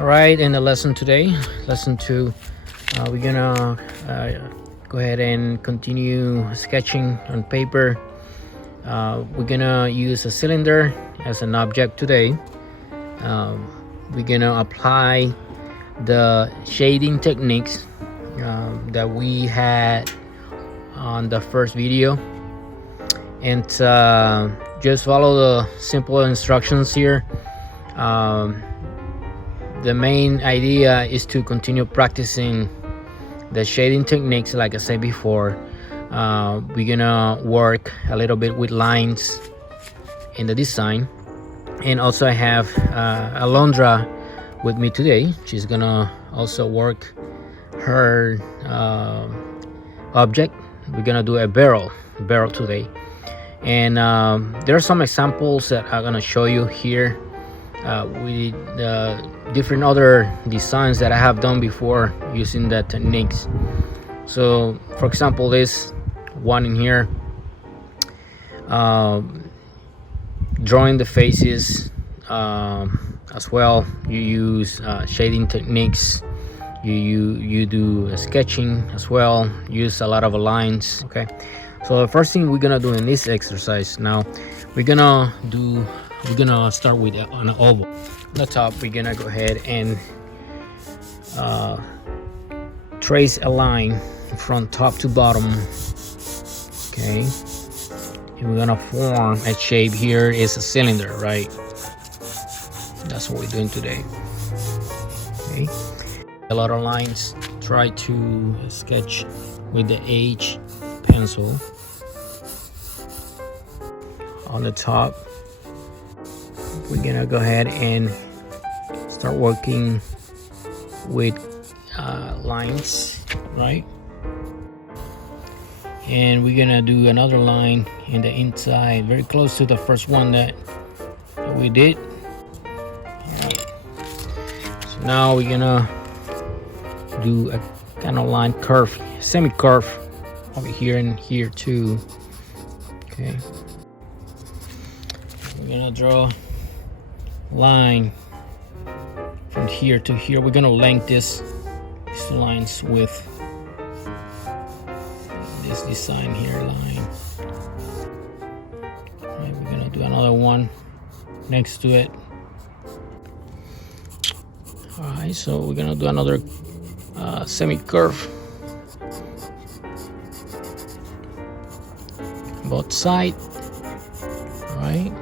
All right, in the lesson today, lesson 2, we're gonna go ahead and continue sketching on paper. We're gonna use a cylinder as an object today. We're gonna apply the shading techniques that we had on the first video, and just follow the simple instructions here. The main idea is to continue practicing the shading techniques. Like I said before, we're gonna work a little bit with lines in the design, and also I have Alondra with me today. She's gonna also work her object. We're gonna do a barrel today, and there are some examples that I'm gonna show you here with different other designs that I have done before using the techniques. So for example, this one in here, drawing the faces as well, you use shading techniques. You do sketching as well, use a lot of lines. Okay, so the first thing we're gonna do in this exercise, now we're gonna start with an oval. On the top, we're gonna go ahead and trace a line from top to bottom. Okay, and we're gonna form a shape. Here is a cylinder, right? That's what we're doing today. Okay, a lot of lines. Try to sketch with the H pencil on the top. We're gonna go ahead and start working with lines, right? And we're gonna do another line in the inside, very close to the first one that we did. All right. So now we're gonna do a kind of line curve, semi-curve over here and here too. Okay. We're gonna draw line from here to here. We're gonna length these lines with this design here line. All right, we're gonna do another one next to it. All right, so we're gonna do another semi-curve, both sides. All right,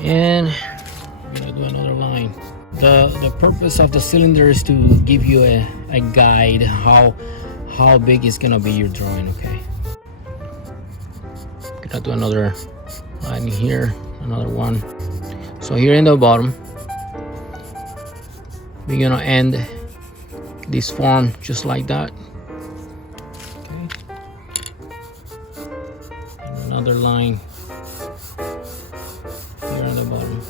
and we're gonna do another line. The purpose of the cylinder is to give you a guide how big is gonna be your drawing. Okay, gonna do another line here, another one. So here in the bottom, we're gonna end this form just like that. Okay, and another line here in the bottom.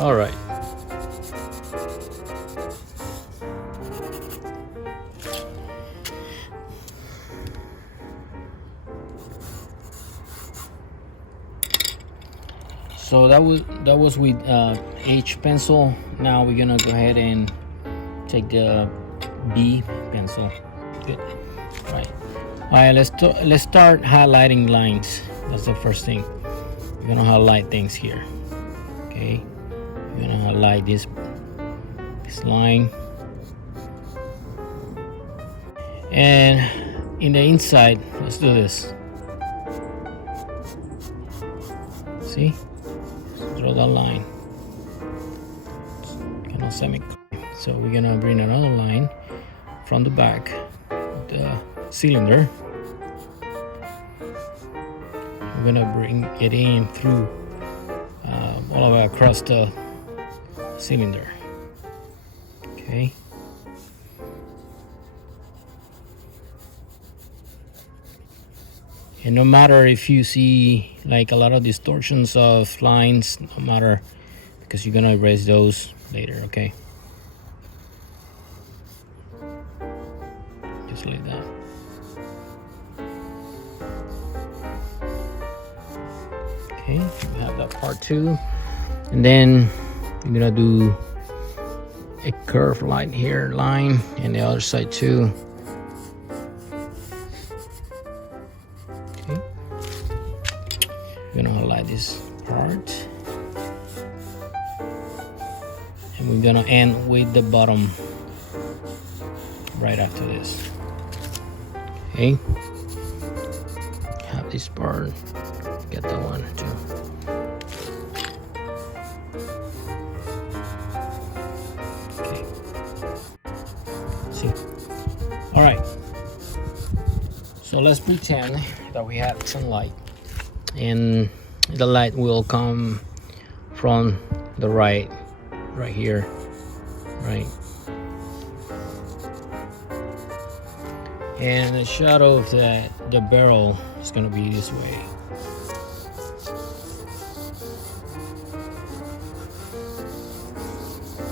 All right. So that was with H pencil. Now we're gonna go ahead and take the B pencil. Good. All right, let's start highlighting lines. That's the first thing. We're gonna highlight things here. Okay, we're gonna highlight this line, and in the inside, let's do this. See, draw that line. Kind of semi. So we're gonna bring another line from the back of the cylinder. We're gonna bring it in through all the way across the cylinder. Okay. And no matter if you see like a lot of distortions of lines, no matter, because you're gonna erase those later. Okay, just like that. Okay, we have that part 2, and then I'm gonna do a curved line here, and the other side too. Okay, we're gonna highlight this part, and we're gonna end with the bottom right after this. Okay, have this part, get that one too. All right, so let's pretend that we have sunlight, and the light will come from the right here, right? And the shadow of the barrel is gonna be this way.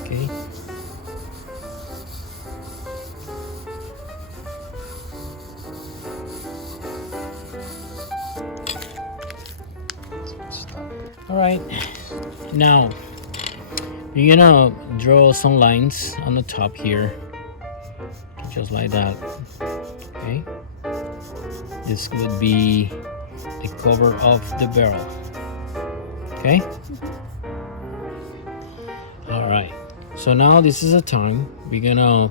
Okay. All right, now we're gonna draw some lines on the top here, just like that. Okay, this would be the cover of the barrel. Okay. All right, so now this is the time we're gonna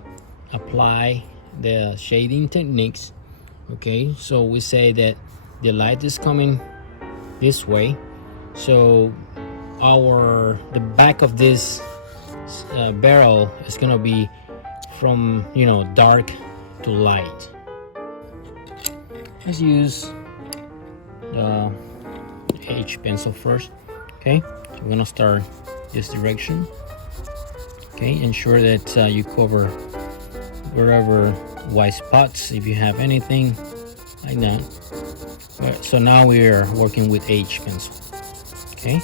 apply the shading techniques. Okay, so we say that the light is coming this way, so the back of this barrel is gonna be from dark to light. Let's use the H pencil first. Okay, so we're gonna start this direction. Okay, ensure that you cover wherever white spots, if you have anything like that. Right, so now we are working with H pencil. Okay.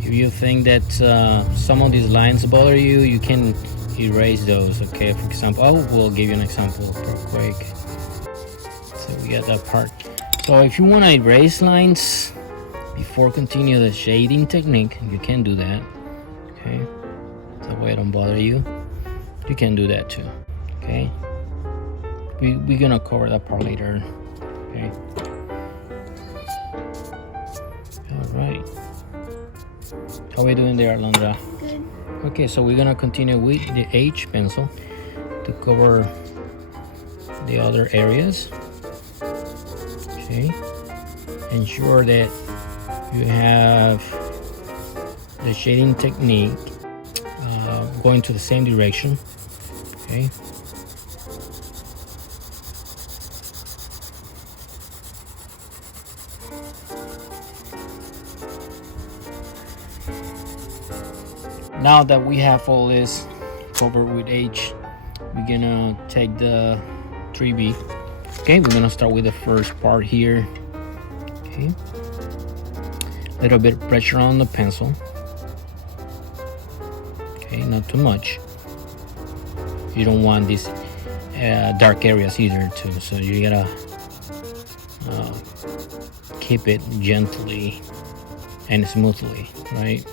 If you think that some of these lines bother you, you can erase those. Okay, for example, we'll give you an example real quick. So we got that part. So if you want to erase lines before continue the shading technique, you can do that. Okay, that way it don't bother you. You can do that too. Okay, we're gonna cover that part later. Okay. All right. How are we doing there, Alondra? Good. Okay, so we're gonna continue with the H pencil to cover the other areas. Okay, ensure that you have the shading technique going to the same direction. Okay. Now that we have all this covered with H, we're gonna take the 3B. Okay, we're gonna start with the first part here. Okay, a little bit of pressure on the pencil. Okay, not too much. You don't want these dark areas either too, so you gotta keep it gently and smoothly, right?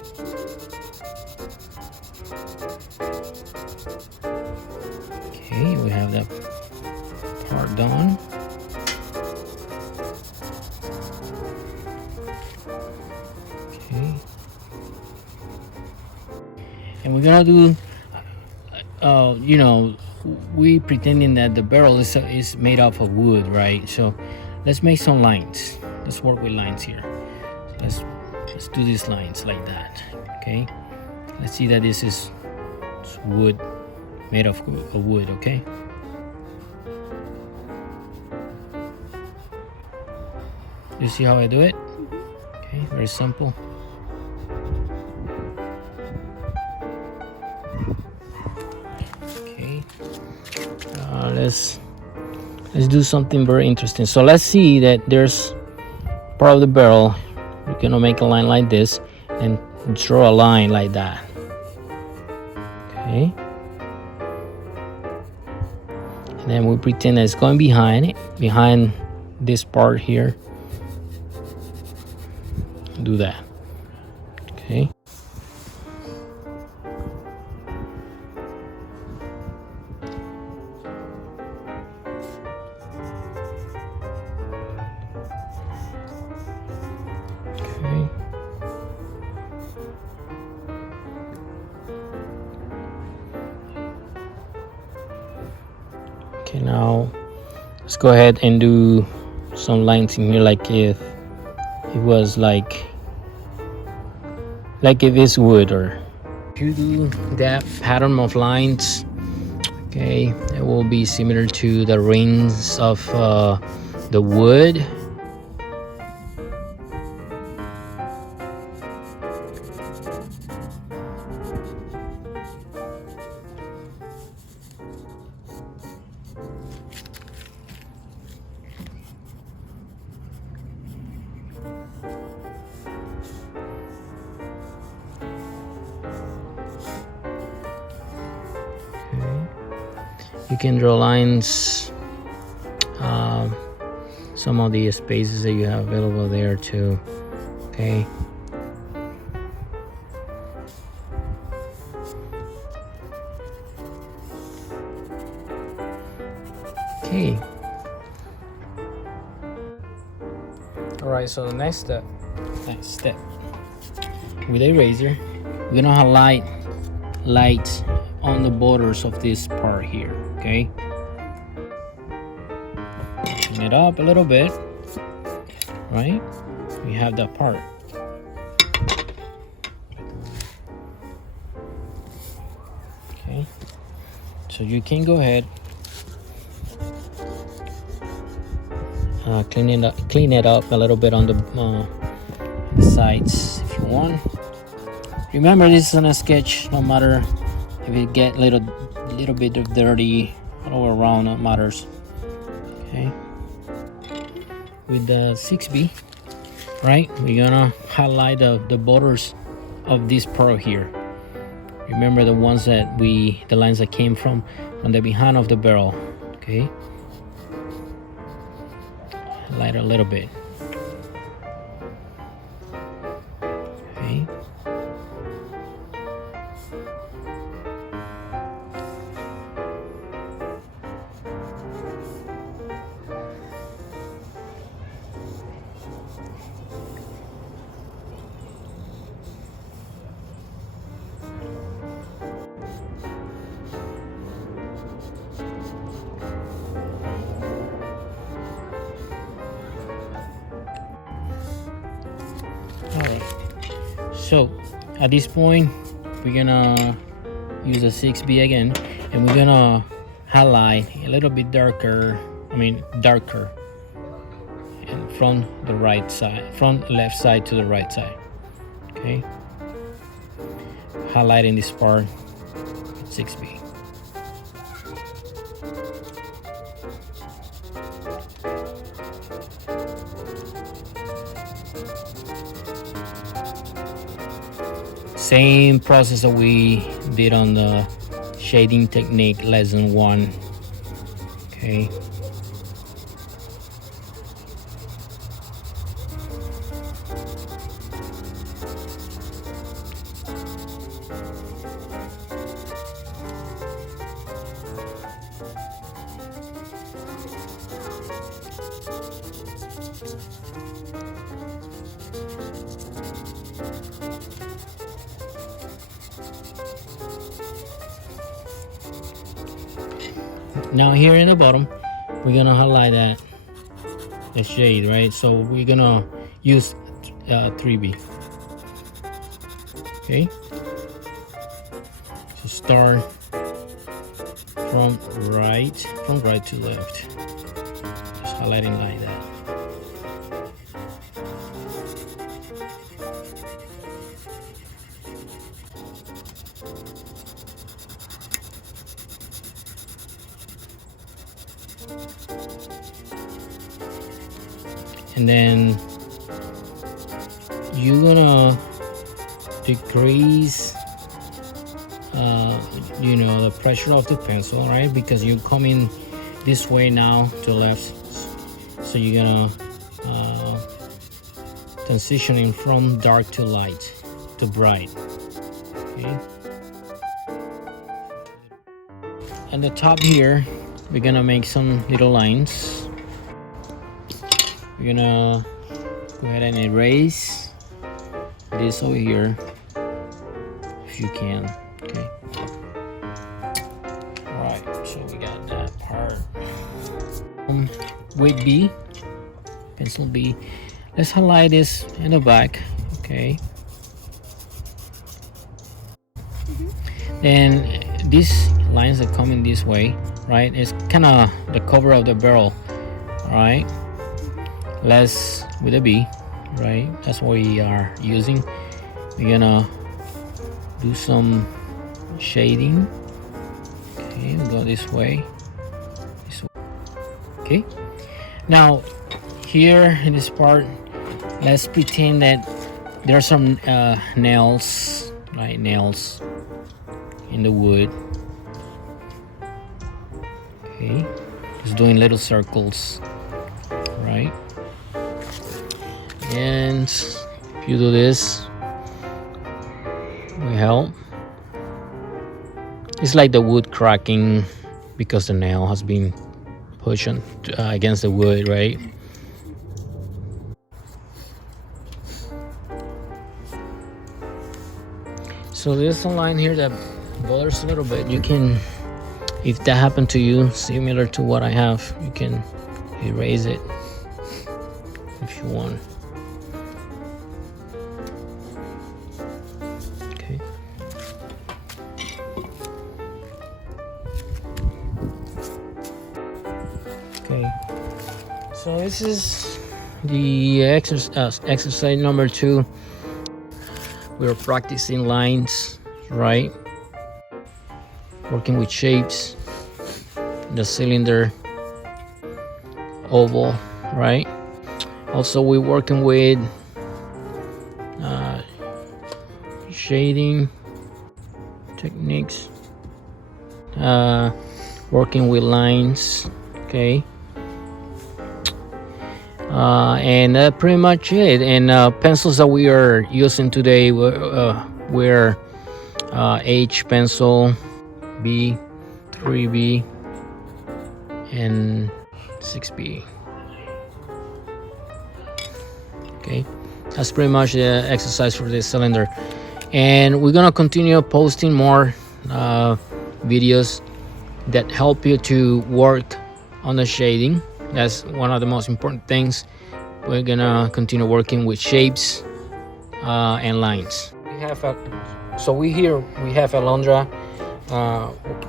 Okay, we have that part done. Okay, and we're gonna do we pretending that the barrel is made off of wood, right? So let's make some lines. Let's work with lines here. So let's do these lines like that. Okay, let's see that this is wood, made of wood. Okay, you see how I do it? Okay, very simple. Okay, let's do something very interesting. So let's see that there's part of the barrel, we're gonna make a line like this and draw a line like that. Okay. And then we pretend that it's going behind this part here. Do that. Okay. Okay. Okay, now let's go ahead and do some lines in here, like if it was like if it's wood, or if you do that pattern of lines, okay, it will be similar to the rings of the wood. You can draw lines, some of the spaces that you have available there too. Okay. Okay. All right. So the next step, with a razor, we're gonna highlight light on the borders of this part here. Okay. Clean it up a little bit. Right. We have that part. Okay. So you can go ahead, clean it up a little bit on the sides if you want. Remember, this is on a sketch. No matter if you get little bit of dirty all around, it matters. Okay. With the 6B, right, we're gonna highlight the borders of this part here. Remember the ones that the lines that came from the behind of the barrel. Okay. Highlight a little bit. Okay. Alright, so at this point we're gonna use a 6B again, and we're gonna highlight a little bit darker, and from the right side, from left side to the right side. Okay, highlighting this part with 6B. Same process that we did on the shading technique lesson 1. Okay. Now here in the bottom, we're gonna highlight the shade, right? So we're gonna use 3B. Okay. So start from right to left, just highlighting like that. And then you're gonna decrease the pressure of the pencil, right? Because you're coming this way now to left, so you're gonna transitioning from dark to light to bright. Okay, on the top here we're gonna make some little lines. We're gonna go ahead and erase this over here if you can. Okay, all right, so we got that part. With B, pencil B, let's highlight this in the back. Okay, and these lines that come in this way, right, it's kind of the cover of the barrel. All right, let's, with a B, right, that's what we are using. We're gonna do some shading. Okay, we go this way. Okay, now here in this part, let's pretend that there are some nails, right, nails in the wood. Okay, just doing little circles, right? And if you do this, will help. It's like the wood cracking because the nail has been pushed against the wood, right? So there's a line here that bothers a little bit. You can, if that happened to you, similar to what I have, you can erase it if you want. Okay. Okay. So this is the exercise number 2. We're practicing lines, right? Working with shapes, the cylinder, oval, right? Also, we're working with shading techniques, working with lines, okay? And pretty much it. And pencils that we are using today were H pencil, B, 3B, and 6B. Okay, that's pretty much the exercise for this cylinder, and we're gonna continue posting more videos that help you to work on the shading. That's one of the most important things. We're gonna continue working with shapes and lines. We have we have Alondra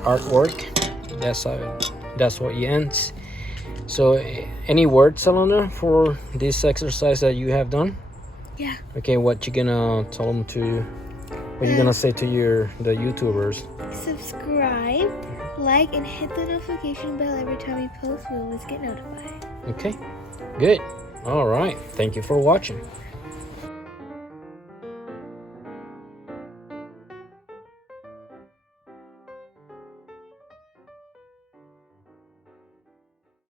artwork. That's what it ends. So any words, Alondra, for this exercise that you have done? Yeah. Okay, what you gonna tell them to? What you gonna say to the YouTubers? Subscribe, like, and hit the notification bell every time we post. We always get notified. Okay, good. All right. Thank you for watching.